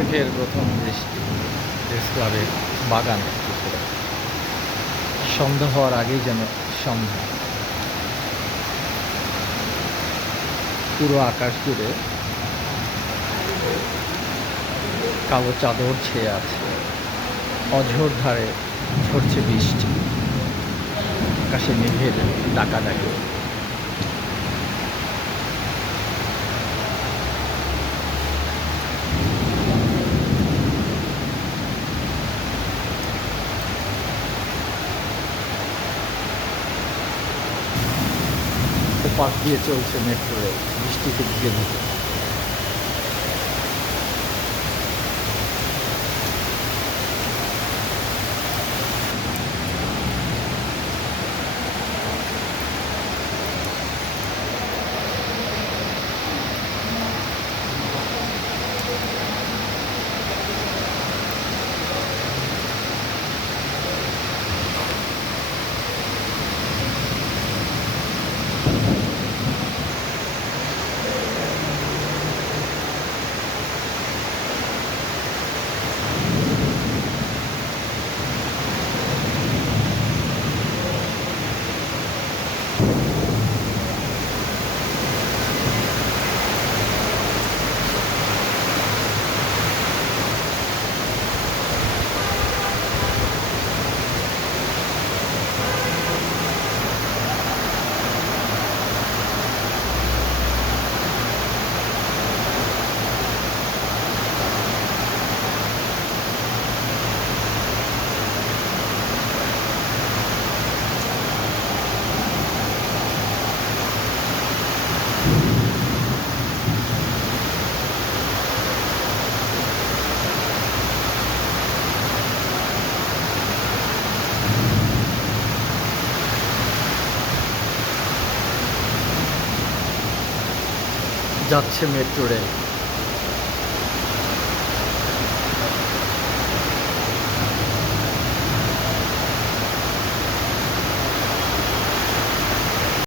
বৈশাখের প্রথম বৃষ্টি প্রেস ক্লাবের বাগানে পুকুরে সন্ধ্যা হওয়ার আগেই যেন সন্ধ্যা। পুরো আকাশ জুড়ে কালো চাদর ছেয়ে আছে, অঝোর ধারে ঝরছে বৃষ্টি, আকাশে মেঘের ডাকাডাকি। পাশ দিয়ে চলছে মেট্রো রেল বৃষ্টিতে ভিজে ভিজে। যাচ্ছে মেট্রো রেল।